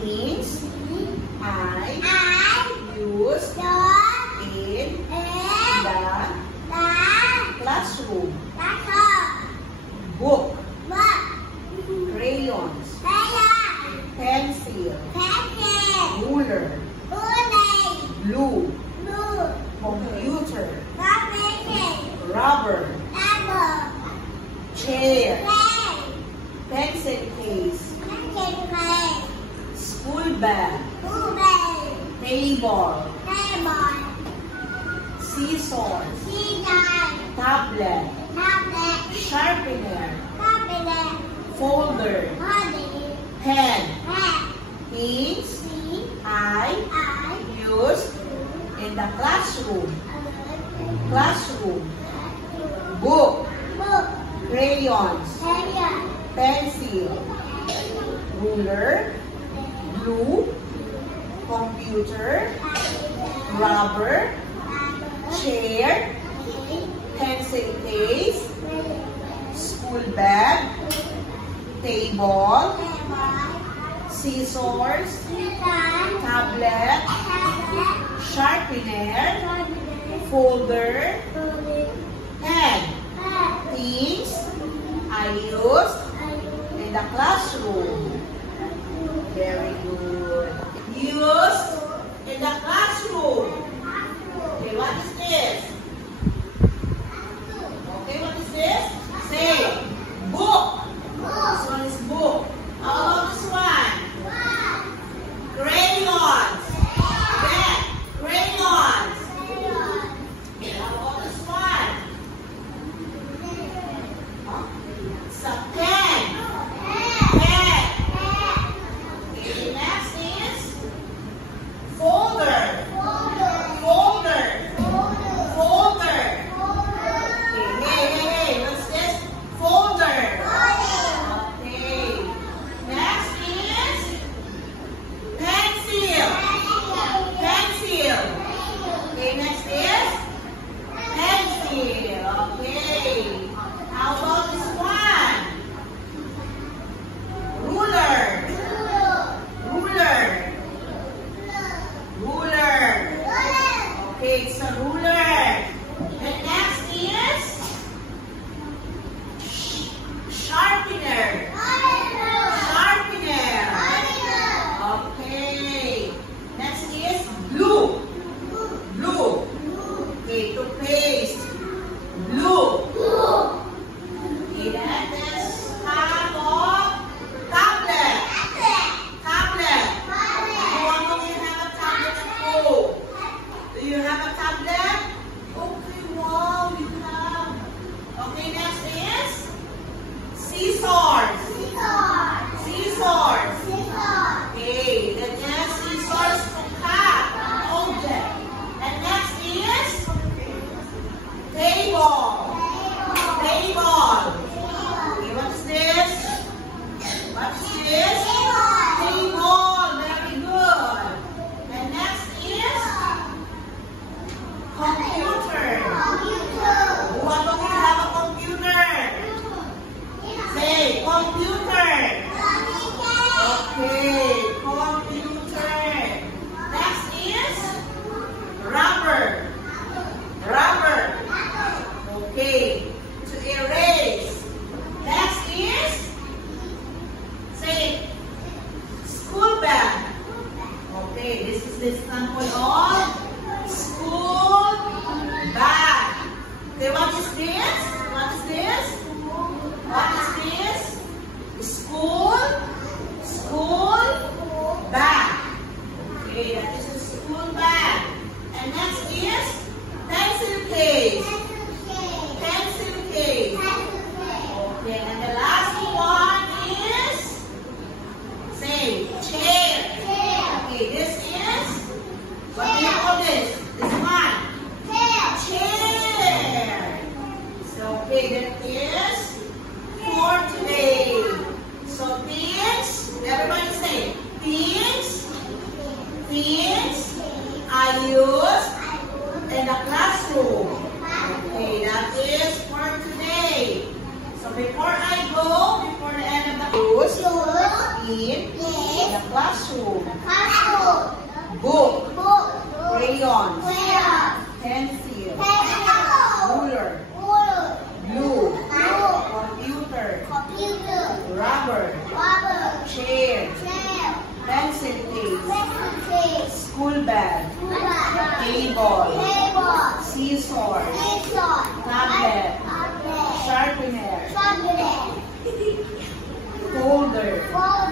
Things I use in the classroom. Book, crayons, pencil, ruler, glue, computer, rubber, chair, pencil case, school bag, table, scissors, tablet, sharpener, folder, pen. Things I use in the classroom. Book, crayons, pencil, ruler, glue, computer, rubber, chair, pencil case, school bag, table, scissors, tablet, sharpener, folder, pen. Things I use in the classroom. Very good. Use in the classroom. Okay, what is this? Okay, what is this? Say, book. This one is book. How about this one? Crayons. Pen. Crayons. How about this one? It's a pen. Pen. Okay, next is folder. Folder. Hey, what's this? Folder. Okay. Next is pencil. Okay, next is pencil. Okay. How about this one? Ruler. Okay, it's a ruler. The next is sharpener. Okay. Next is glue. Okay, to paste. Glue. Okay, that is tablet. Do you have a tablet? Okay, wow, you have. Okay, next is scissors. Okay, the next scissors to cut an object. And next is table. Okay, what is this? Table. Very good. And next is computer. Who have a computer? Say, computer. Okay, computer. Next is rubber. Okay, to erase. Next is, say, school bag. Okay, this is the example of school bag. Okay, what is this? School bag. Okay, this is school bag. And next is pencil case. Okay, and the last one is, say, chair. Okay, this is what we call In a classroom. Classroom. Book. Book. Crayon. Crayon. Pencil. Pencil. Ruler. Ruler. Glue. Glue. Computer. Computer. Rubber. Rubber. Chair. Chair. Pencil case. Pencil case. School bag. Ruler. Table. Table. Scissors. Scissors. Tablet. Tablet. Sharpener. Tablet. Folder. Folder.